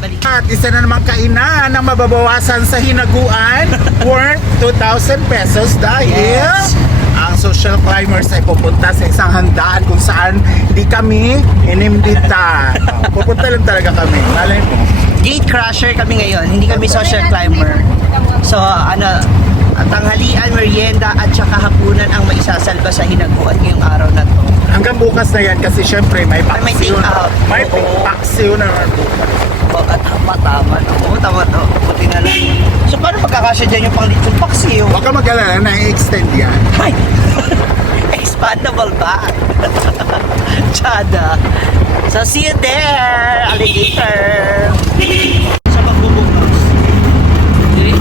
At isa na naman kainan ang mababawasan sa hinaguan worth 2,000 pesos dahil ang social climbers ay pupunta sa isang handaan kung saan hindi kami inimbita. Pupunta lang talaga kami. Malay mo. Gate crusher kami ngayon, hindi kami social climber. So, tanghalian, merienda at saka hapunan ang maisasalba sa hinaguan ngayong araw na to. Hanggang bukas na yan kasi syempre may May paksiw. take out. May paksiw na Baka tama. Oo, tama to. Buti na lang. So, paano pagkakasya dyan yung pang-little paksiw? Huwag ka mag-alala na i-extend yan. Ay! Expandable ba? Chada. So, see you there, alligator! Sa pagbubukas. Okay?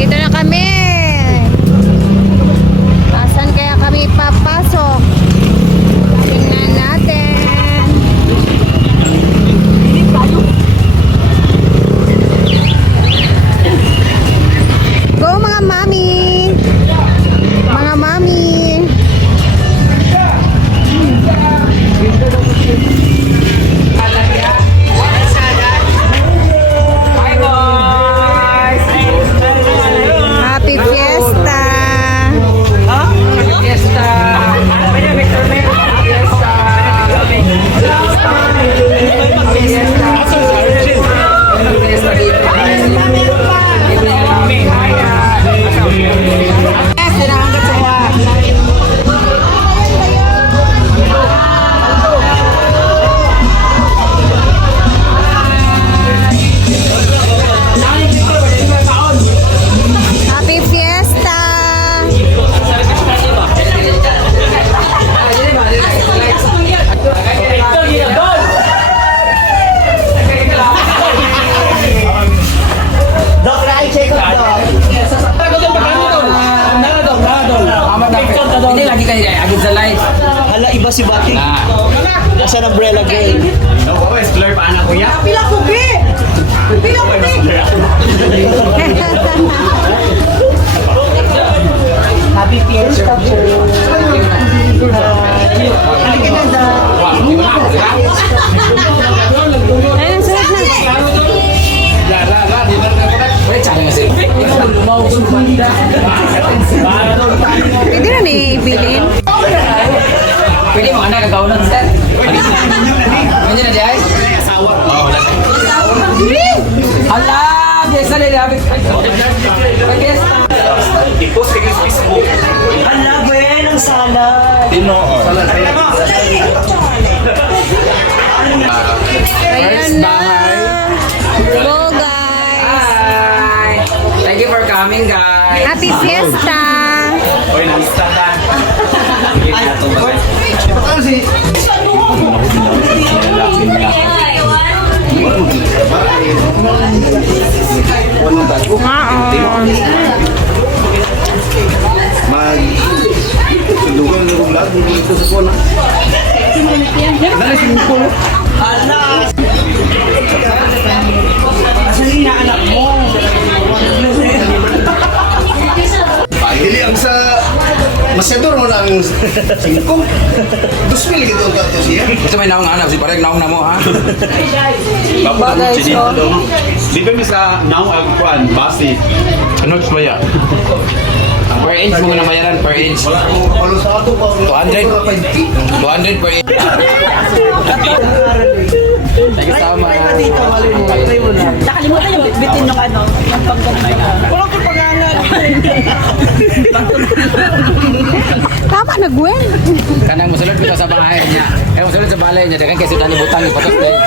Dito na kami. Asan kaya kami papasok? Tingnan natin. Go mga mami. Mga mami. Happy Fiesta! Happy Fiesta! Dok, na-check out, Dok. Hindi lagi kayo agad sa live. Hala, iba si Bati. Nasa umbrella game. Pila ko, be! Pila ko, be! Happy Fiesta po. Halika na, Dok. Ayun, sulit na. Pwede na ni ibilin. Pwede mo anak kagaunan sir. Pwede na diay? Hala, biasa na habis. Hala, Ben, ang salad. Ayan na. Go guys. Hi. Thank you for coming guys. Happy Fiesta. Asan na anak mo? Dili ang sa masyador mo lang 5. 2,000 gitu ka to siya. Gusto may naong anak, si parang naong na mo ha. Di ba sa now agkuan basi? Ano ba ya? Per inch mo na bayaran per inch. Wala mo kapalo sa ato pa. 200 per inch. Thank you so much. Dito, try mo na. Nakalimutan yung bitbitin yung ano, yung pagkakas. Wala ko pangalan. Tama na, Gwen. Kanang musulod dito sa bahay niya. Musulod sa balay niya. Dagan kasi tani butang ipatos din.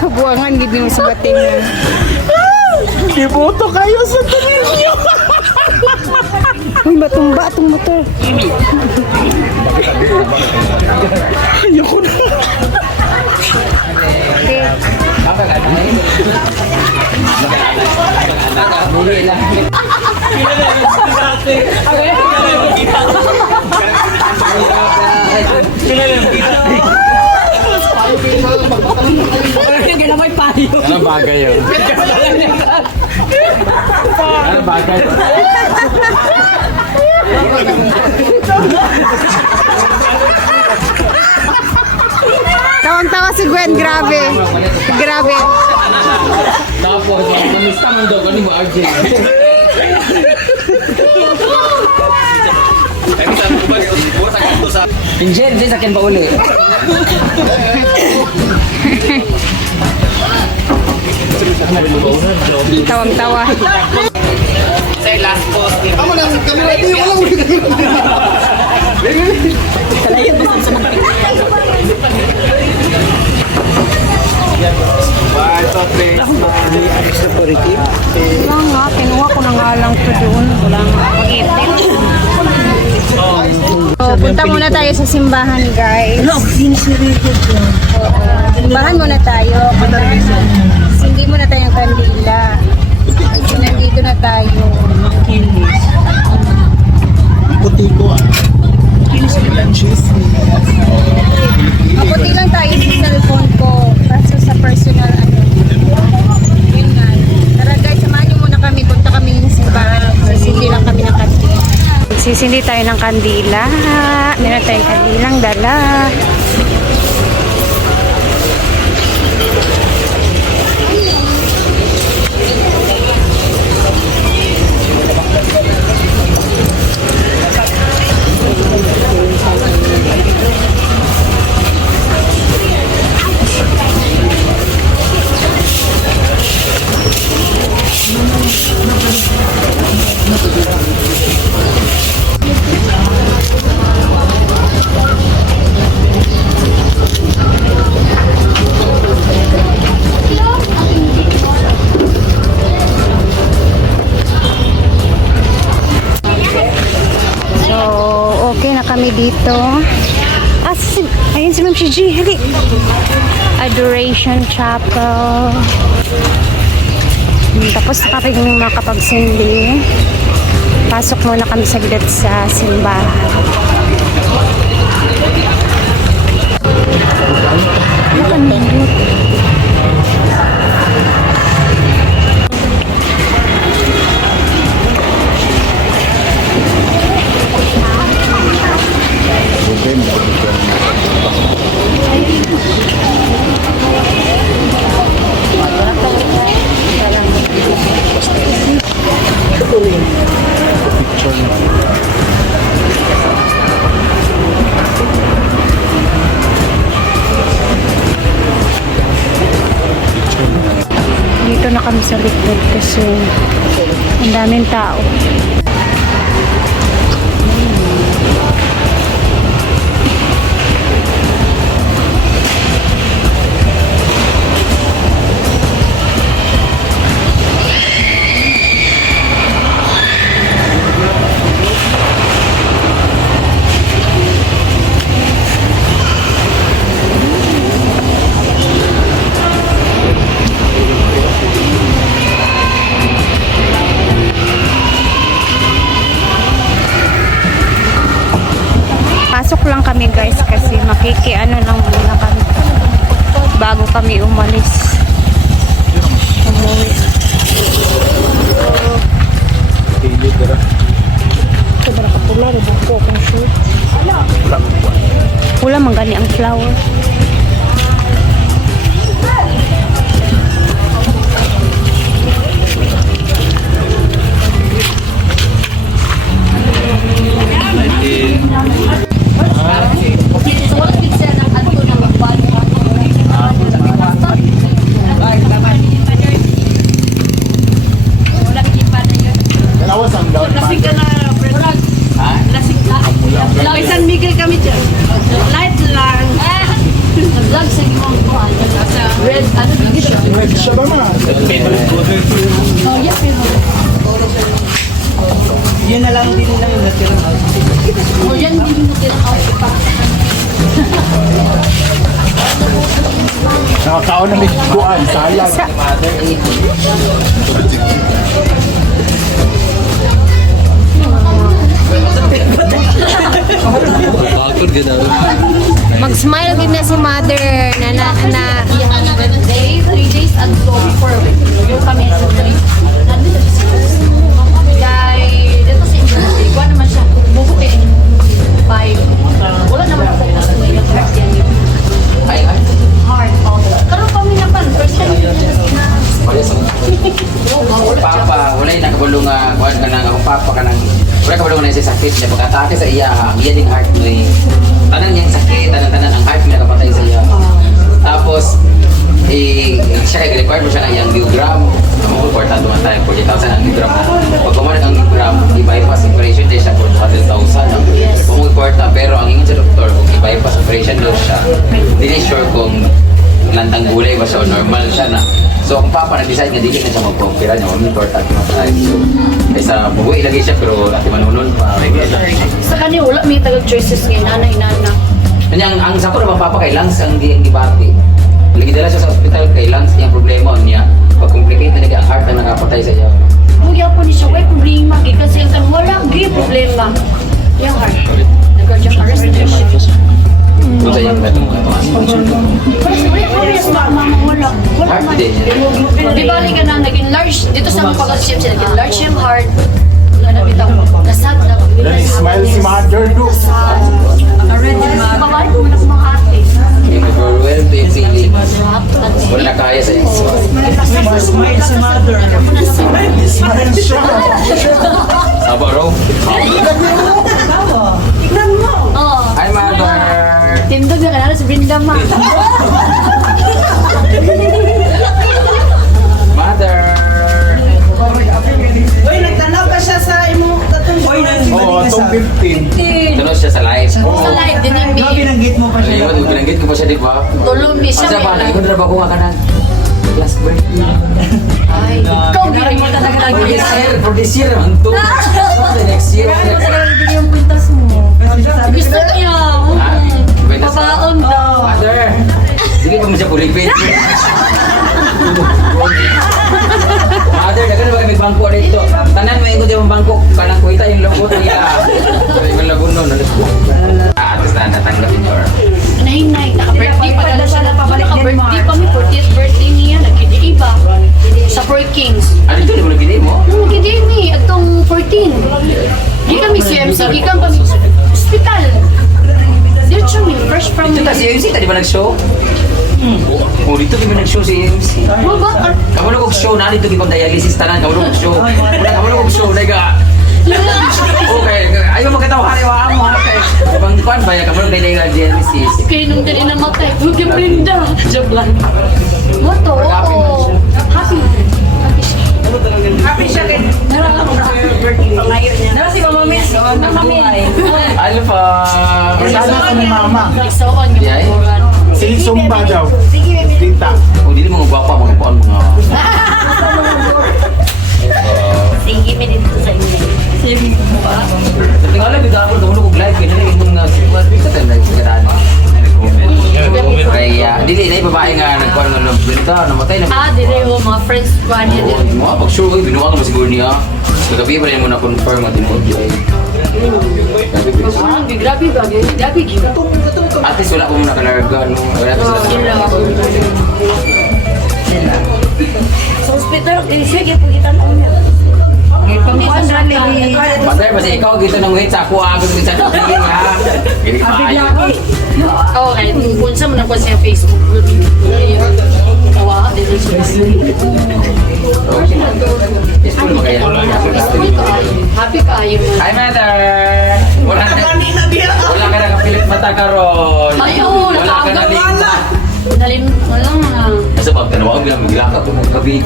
Kabuangan gid mo sa batingan. Iboto kayo sa tunnel. Uy, batumba itong motor. Ayoko na. Okay. Muli lang. Ano bagay yun? Ano bagay? Tawang-tawa si Gwen, grabe. Grabe. Tapos, namista man daw ka ni mo, Arjun. Injen, din sa akin ba uli? Tawang-tawa. Amo nang kamera di wala mo. Wala nga, kinuha ko na nga lang to doon. Wala nga, mag-itin. So, punta muna tayo sa simbahan, guys. Simbahan muna tayo. Hindi muna tayong kandila. So, nandito na tayo. Puti ko ah. Maputi lang tayo sa cellphone ko. Kaso sa personal, yun nga. Tara guys, samahan niyo muna kami. Punta kami ng simbahan. Sisindi lang kami ng kandila. Sisindi tayo ng kandila. Meron tayong kandilang dala. So, okay na kami dito. Ayun si Ma'am Shiji, hali. Adoration Chapel. Tapos na kami makapagsindi. Pasok muna kami saglit sa simbahan. Ano ka nandun? Dito na kami sa likod kasi ang daming tao. Pasok lang kami guys kasi makikiano lang muna kami bago kami umalis. Umuwi. Wala man gani ang flower. Dalawa sa down. Lasing ka na, friend. Lasing ka. San Miguel kami dyan. Light lang. Nag-vlog sa imong buwan. Red, ano dito siya? Red siya ba ma? Oh, yes, pero. Yun na lang din lang yung natira. Oh, yan din yung tinakaw pa. Nakakaon na may kuan, salag. Mag-smile gid na si mother na Day, 3 days ago before yung kami sa trip. Nandito siya sa Kaya, dito sa industry, kuha naman siya, bubutin. By, wala naman ako gusto na yung heart yan yung heart. Pero kami naman, first time yun na. Papa, wala yung nakabulong kuhan ka nang akong papa ka nang wala kabulong na sa sakit niya pagkatake sa iya iya ding heart mo eh. Tanan niyang sakit, tanan ang heart niya nakapatay sa iya. Tapos siya kay required mo siya ng iyang biogram. Ang important naman tayo 40,000 ang biogram. Pag kumain ang biogram, i-bypass operation din siya for 200,000. Kung important pero ang ingin sa doktor kung i-bypass operation daw siya, hindi sure kung lantang gulay ba siya o normal siya na. So kung papa nag-decide nga dili na siya magpa-opera niya, ang important na tayo. So kaysa bubuhay lagi siya pero ati manunod pa. Sa kanya, wala may taga-choices ngayon, nanay-nana. Kanya ang sa ko naman papa kay lungs ang gibati. Lagi dala siya sa ospital kay lungs yung problema niya. Pag-complicate na ang heart na nakapatay sa iya. Mugya po ni siya, may problema. Kasi ang wala, may problema. Yung heart. Nag-cardiac arrest na siya. Kung sa iyang katong Wala heart man. din niya. Di ba ka na naging large, dito sa mga pag-asip siya, naging large yung heart. Wala na bitaw, nasad na. Smile si mother do. Babae mo na sa mga ate. Yung overwhelmed yung feeling. Wala na kaya sa iyo. Smile si mother. Smile siya. Sabo raw. Tignan mo. Oo. Hi mother. Tindog na kanala sa Brinda ma. Mother. Uy, nagtanaw ka siya sa imo tatong boy na si Oo, itong 15. Tunos siya sa live. Sa live din yung Nga binanggit mo pa siya. Ayun, binanggit ko pa siya, di ba? tulong ni siya. Asa ba, nakikot na ba ko nga ka ng last birthday? Ay, ikaw ginay mo talaga For lagi. this year, for this year naman to. The next year. yung pintas mo. Gusto niya. Papaon daw. Mother, sige pa mo siya pulipin. Mother, dagan na ba kami bangko dito? Tanan mo ikot yung bangko, kanang kuita yung lambot niya. Yung lagun nun, atas na natanggapin niyo. Nahinay, naka-birthday pa lang siya. Naka-birthday pa mi, 40th birthday niya. Nagkidi-iba. Sa Four Kings. Ano ito, di mo nagkini mo? Nagkidi ni, atong 14. Di kami CMC, di kami hospital. Dito siya mi, fresh from... Ito ta si AMC, tadi ba nag-show? Oh, dito di ba nag-show si AMC? Mo ba? Kamu na kong show, na dito kipag dialysis tanan, kamu na kong show. Kamu na kong show, nega. Okay, ayaw magkatawa ka rewa mo ha kay bang kuan ba ya kamu na dialysis. Kaya nung dali namatay, huwag yung Brinda. Joke lang. Mo to, oo. Happy. Happy siya. Happy siya kay pangayo niya. Nara si Mama Miss. Mama Miss. Ano pa? Sana ka ni mama. Igsoon yung Yay. bukuran. Si Sumba daw. Tita. Oh, dili mo gwapa mga kuan mga. Sige, may dito sa inyo. Tingala bida ako dulu kog live kini imong nga kuan bita tan live sa Kaya dili na babae nga nagkuan nga nabenta namatay na. Ah, dire ho, mga friends ko niya din. Mo pag sure ko binuwa ko siguro niya. Kagabi pa rin mo na confirm at mo. Ah, grabe ba? Grabe giga. At least wala ko muna kalarga no. Wala ko sila. Sa hospital, sige po kita na unya. Pangkuan rally. Mother, basta ikaw gito nang wait sa ako agad sa tingin ha. Gili pa ayo. Oo, kahit kung sa mga sa Facebook. Tawa, dito siya. Yes, po mo kaya. Happy kayo. Hi, mother. Wala ka na kapilit mata karon. Ay, oo, Wala ka na lingka. Dalim, wala nga. Sa pag tanawa ko bilang maglaka ko ng gabi.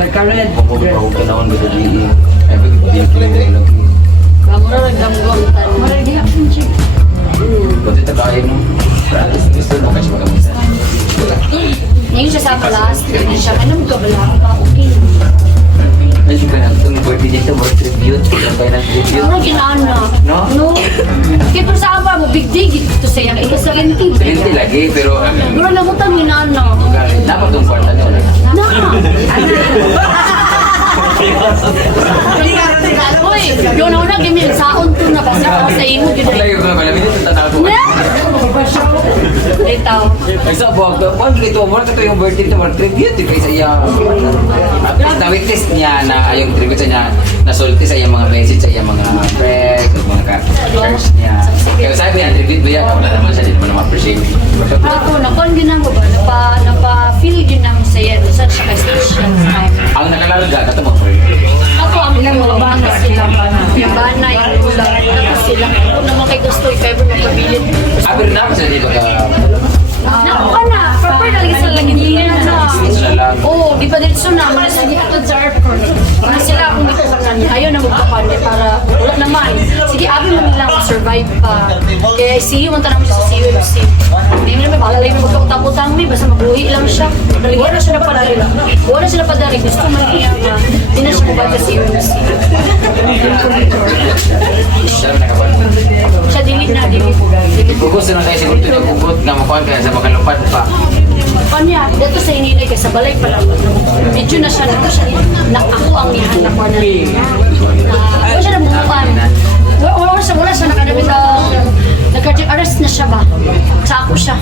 Nagkaroon. Pagpapagpapag ka naman ba sa diin. Ay, pag-ibig lagi. Kamura nagdamgam tayo. Maragi ako siya. Kunti ta kaya no. Practice gusto mo kasi magamisa. Ngayon siya sa palas, hindi siya, ano mo ka bala ka, okay. Ay, ka na itong birthday birthday dito, more tribute. Yung final tribute. Mura ginana. No? No. Kaya pero sa aba mo, big day gito sa yan. Ito sa 20. 20 lagi, pero Mura na mo tang ginana. dapat yung kwarta nyo. Na. Uy, yun na una, gimi, saon to na basta ako sa imo. Ang layo ko na pala, minit yung tanaw ko. Itaw. Ay sa buwag ka, pag ito, mura ito yung birthday ito, more tribute. Kaysa iya, at least na-witness niya na yung tribute sa niya, nasulti sa iyang mga message, sa iyang mga friends, mga ka-church niya. Kaya sabi niya, tribute ba yan? Wala naman siya, hindi mo na ma-appreciate. Ako, nakon ginamo ba? Napa-feel ginamo sa yan. Saan siya kay station time. Ang nakalarga, kato mo, friend. Ako ang mga bana sila. Yung bana, yung ulang. Tapos sila. Kung naman kay gusto, if ever magpabilin. Aber na ako sa di ba ka, Naku ka na. Proper na lagi sila lagi din na. sila lang. Oo, di ba dito na? Para sa gitod sa airport. Para sila kung dito sa kanan. Ayaw na magpapande para wala naman. Sige, abi man nila survive pa. Kaya see you, mantan mo siya sa CUMC. Hindi mo naman malalay mo magkautang-utang mo. Basta mag-uwi lang siya. Wala na siya napadari. Wala na siya napadari. Gusto man niya na hindi na siya mabag sa CUMC. Siya naman nakapal. Siya dilit na, dilit. Gugusto na tayo siguro ito na gugut na makuhan kaya sa makalupad pa. Kanya, dito sa ininay kay sa balay pa lang. Medyo na siya, dito siya, na ako ang nihanap ko na. Wala siya nabubukan. Wala siya nakadamit nag-cardiac arrest na siya ba? Sa ako siya.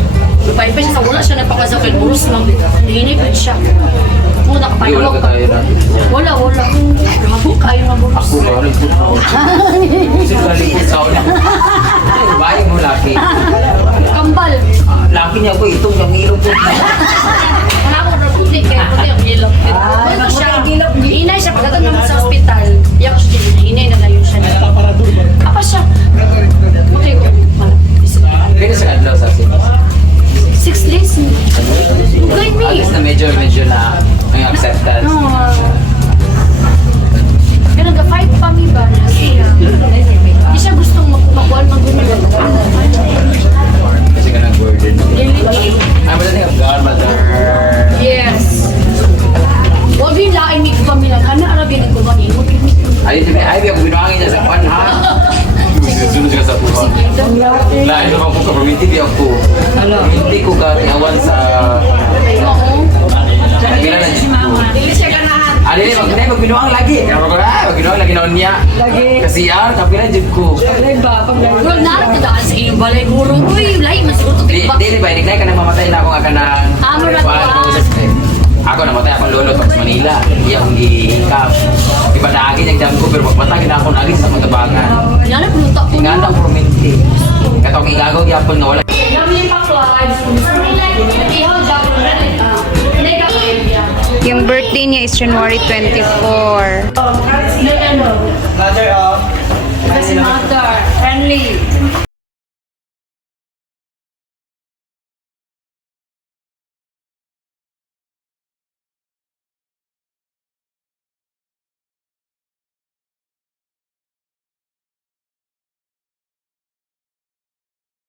Lupain pa siya sa wala siya napakazakil. Burus lang. Nahinipin siya. Oo, Hindi, wala nakapanawag ka tayo na. Wala. Grabe kayo na burus. Ako ba, rin po na ako. Kasi galing po sa una. Bahay mo, laki. Kambal. Laki niya po, itong yung ilong po. Wala ko na puti. Kaya puti ang ilog. Ito siya. Inay siya. Pagkatang naman sa hospital. Iyak siya. Inay na layo siya. Apa siya? Okay ko. Pero sa kadlaw sa sinas. 6 days. Good At me. least na medyo na may acceptance. No. Pero nag-fight pa mi ba na siya? Hindi siya gustong magkumakuan mag-gulo. Kasi ka nag-burden. Dili. I'm gonna think of God, mother. Yes. Huwag yung laing may kupamilang. Ano arabin ang kumanin? Ay, di ba? Ay, ako binuangin niya sa kwan, ha? Sunod ka sa puha. Lain naman ko ka-permitted ako. Permitted ko ka-tiawan sa... Oo. Kailan na dyan ko. Dili siya ganahan. Dili, magbinuang lagi. Kaya ako, magbinuang lagi naon niya. Kasi kapila dyan ko. Bro, narat ka daan sa iyong balay guro. Uy, lahi man siguro Di, tikbak. ba? Hindi ka nang mamatay na ako nga ka na... Marat ka. Ako namatay akong lolo pag sa Manila. Hindi akong gihingkap. Iba na agin yung dam ko, pero pagpatagin na ako nagin sa matabangan. Yan ang punta ko. Ingatan ang prominti. Katong igagaw yapon nga wala. Kami yung paklad. Ihaw daw. Yung birthday niya is January 24. Mother of